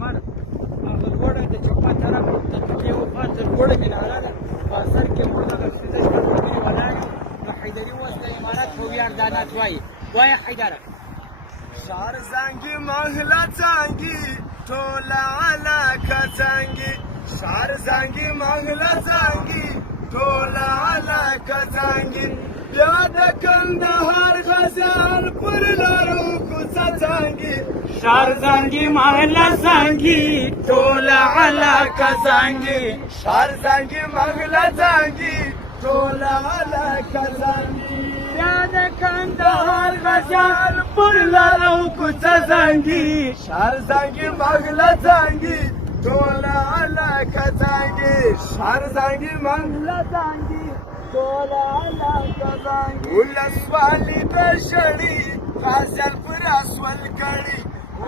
مړ هغه لوړه د چوپه طرف د یو خوا تر لوړه میناره ده په سر کې موږ دغه ښځه شپږ ولاړ یو نو حیدري اوس د امارت په ویاړ دا نعت وایي وایه حیدره شار زنگی محله زنگی ټوله علاقه زنگی شار زنگی محله زنگی ټوله علاقه زنگی بیا د کندهار غزل پر لارو کوڅه زنگی شار زنگی محله زنگی ټوله علاقه زنگی شار زنگی محله زنگی ټوله علاقه زنگی بیا د کندهار غزل پر لارو کوڅه زنگی شار زنگی محله زنگی ټوله علاقه زنگی شار زنگی محله زنگی ټوله علاقه زنگی ولسوالي د شړۍ غزل پر اسول کړي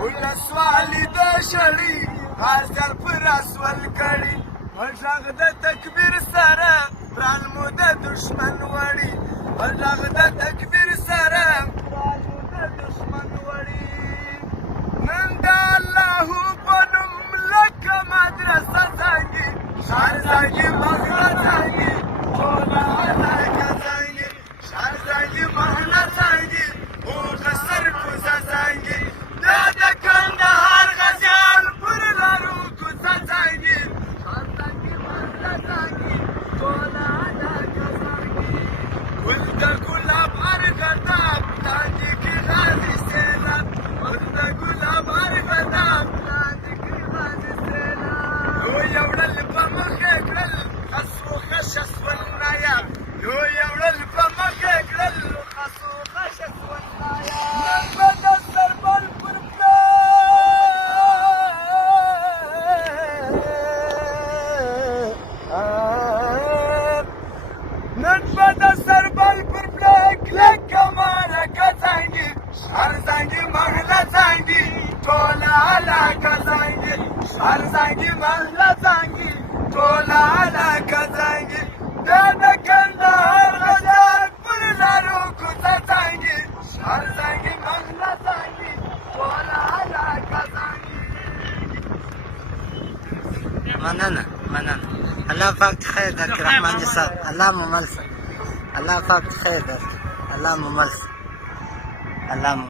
ولسوالي د شړۍ غزل پر اسول کړي غږ د تکبیر سره رالمو د دشمن وړي غږ د تکبیر سره رالمو د دشمن وړي نن د الله په نوم لکه مدرسه زنګي شار زنګي محله زنګي ټوله علاقه زنګي شار زنګي محله زنګي اوږه سر کوڅه زنګي دا د کندهار غزل پر لارو کوڅه زنګي شار زنګي محله زنګي ټوله علاقه زنګي ګل د ګلاب ارغنداب لاندې کې غازي سیلاب ګل د ګلاب ارغنداب لاندې کې غازي سیلاب یو وړل په مخې کړل خسو خشس ولنایا یو وړل په مخې کړل خسو خشس ولنایا نن به د سربل پر نن به د سربل پر پلک لکه مارکه زنګي شار زنګي محله زنګي ټوله علاقه زنګي شار زنګي محله زنګي ټوله علاقه زنګي دا د کندهار غزل پر لارو کوڅه زنګي شار زنګي محله زنګي ټوله علاقه زنګي مننه الله پاک خیر درکړي رحماني صاحب الله مو مل شه الله پاک خیر درکړي الله مو مل شه الله مو